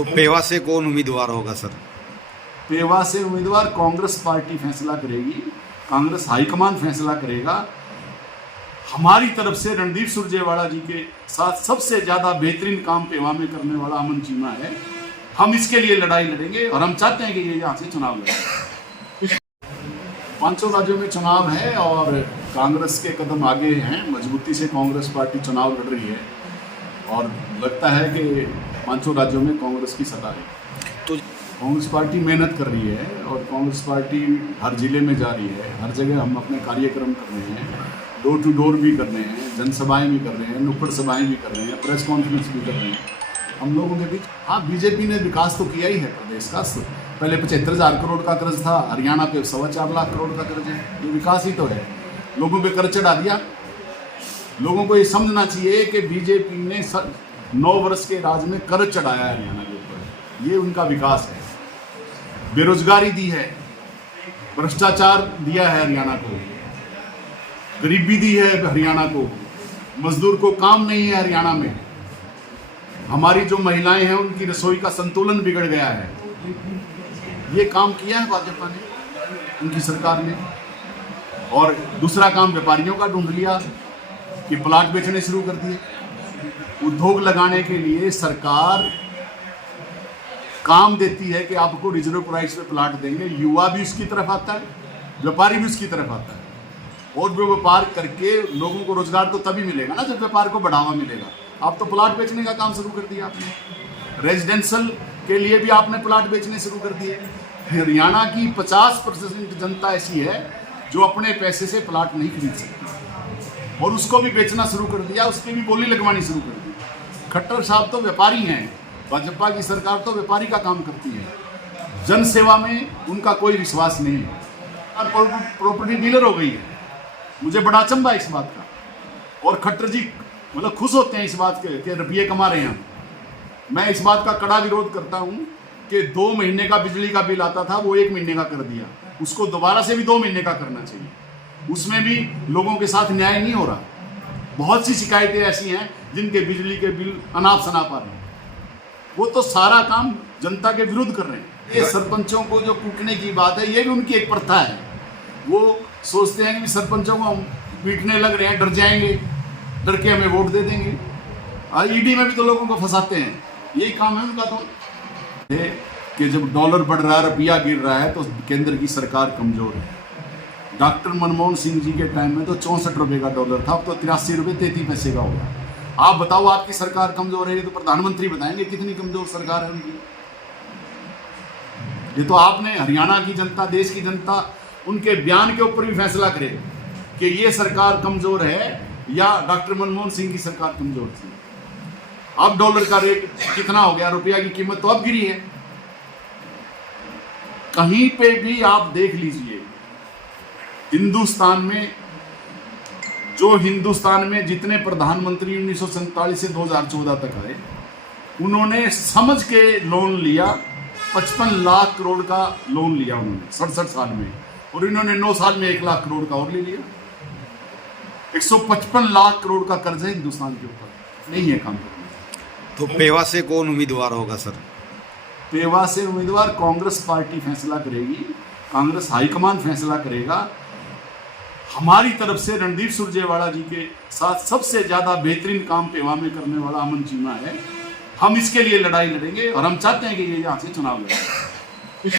तो पेवा से कौन उम्मीदवार होगा सर? पेवा से उम्मीदवार कांग्रेस पार्टी फैसला करेगी, कांग्रेस हाईकमान फैसला करेगा। हमारी तरफ से रणदीप सुरजेवाला जी के साथ सबसे ज्यादा बेहतरीन काम पेवा में करने वाला अमन चीमा है। हम इसके लिए लड़ाई लड़ेंगे और हम चाहते हैं कि ये यहाँ से चुनाव लड़े। 5 राज्यों में चुनाव है और कांग्रेस के कदम आगे हैं, मजबूती से कांग्रेस पार्टी चुनाव लड़ रही है और लगता है कि 5 राज्यों में कांग्रेस की सत्ता है। तो कांग्रेस पार्टी मेहनत कर रही है और कांग्रेस पार्टी हर जिले में जा रही है, हर जगह हम अपने कार्यक्रम कर रहे हैं, डोर टू डोर भी कर रहे हैं, जनसभाएं भी कर रहे हैं, नुक्कड़ सभाएं भी कर रहे हैं, प्रेस कॉन्फ्रेंस भी कर रहे हैं हम लोगों के बीच। हाँ, बीजेपी ने विकास तो किया ही है प्रदेश का। पहले 75,000 करोड़ का कर्ज था, हरियाणा पे 4.25 लाख करोड़ का कर्ज है। ये विकास ही तो है। लोगों पे कर्ज चढ़ा दिया। लोगों को ये समझना चाहिए कि बीजेपी ने 9 वर्ष के राज में कर्ज चढ़ाया है हरियाणा के ऊपर, ये उनका विकास है। बेरोजगारी दी है, भ्रष्टाचार दिया है हरियाणा को, गरीबी दी है हरियाणा को, मजदूर को काम नहीं है हरियाणा में। हमारी जो महिलाएं हैं उनकी रसोई का संतुलन बिगड़ गया है। ये काम किया है भाजपा ने, उनकी सरकार ने। और दूसरा काम व्यापारियों का ढूंढ लिया कि प्लाट बेचने शुरू कर दिए। उद्योग लगाने के लिए सरकार काम देती है कि आपको रिजर्व प्राइस पे प्लाट देंगे। युवा भी उसकी तरफ आता है, व्यापारी भी उसकी तरफ आता है और वो व्यापार करके लोगों को रोजगार तो तभी मिलेगा ना जब व्यापार को बढ़ावा मिलेगा। आप तो प्लाट बेचने का काम शुरू कर दिया आपने। रेजिडेंशियल के लिए भी आपने प्लाट बेचने शुरू कर दिए। हरियाणा की 50% जनता ऐसी है जो अपने पैसे से प्लाट नहीं खरीद सकती और उसको भी बेचना शुरू कर दिया, उसकी भी बोली लगवानी शुरू कर दी। खट्टर साहब तो व्यापारी हैं, भाजपा की सरकार तो व्यापारी का काम करती है। जन सेवा में उनका कोई विश्वास नहीं है। प्रॉपर्टी डीलर हो गई है। मुझे बड़ा अचंभा है इस बात का। और खट्टर जी मतलब खुश होते हैं इस बात के रुपये कमा रहे हैं। मैं इस बात का कड़ा विरोध करता हूं कि 2 महीने का बिजली का बिल आता था वो 1 महीने का कर दिया, उसको दोबारा से भी 2 महीने का करना चाहिए। उसमें भी लोगों के साथ न्याय नहीं हो रहा। बहुत सी शिकायतें ऐसी हैं जिनके बिजली के बिल अनाप शनाप आ रहे हैं। वो तो सारा काम जनता के विरुद्ध कर रहे हैं। ये सरपंचों को जो कूटने की बात है, ये भी उनकी एक प्रथा है। वो सोचते हैं कि सरपंचों को हम पीटने लग रहे हैं, डर जाएंगे, डर के हमें वोट दे देंगे। ईडी में भी तो लोगों को फंसाते हैं, यही काम है उनका। तो कि जब डॉलर बढ़ रहा है, रुपया गिर रहा है, तो केंद्र की सरकार कमजोर है। डॉक्टर मनमोहन सिंह जी के टाइम में तो 64 रुपये का डॉलर था, अब तो 83 रुपये 33 पैसे का होगा। आप बताओ आपकी सरकार कमजोर है, ये तो प्रधानमंत्री बताएंगे कितनी कमजोर सरकार है उनकी। ये तो आपने, हरियाणा की जनता, देश की जनता उनके बयान के ऊपर भी फैसला करेगा कि ये सरकार कमजोर है या डॉक्टर मनमोहन सिंह की सरकार कमजोर थी। अब डॉलर का रेट कितना हो गया, रुपया की कीमत तो अब गिरी है। कहीं पे भी आप देख लीजिए, हिंदुस्तान में जितने प्रधानमंत्री 1947 से 2014 तक आए, उन्होंने समझ के लोन लिया। 55 लाख करोड़ का लोन लिया उन्होंने 67 साल में, और इन्होंने 9 साल में 1 लाख करोड़ का और ले लिया। 155 लाख करोड़ का कर्ज है हिंदुस्तान के ऊपर, नहीं है काम करना। तो पेवा से कौन उम्मीदवार होगा सर? पेवा से उम्मीदवार कांग्रेस पार्टी फैसला करेगी, कांग्रेस हाईकमान फैसला करेगा। हमारी तरफ से रणदीप सुरजेवाला जी के साथ सबसे ज्यादा बेहतरीन काम पेवा में करने वाला अमन चीमा है। हम इसके लिए लड़ाई लड़ेंगे और हम चाहते हैं कि ये यहाँ से चुनाव लड़े।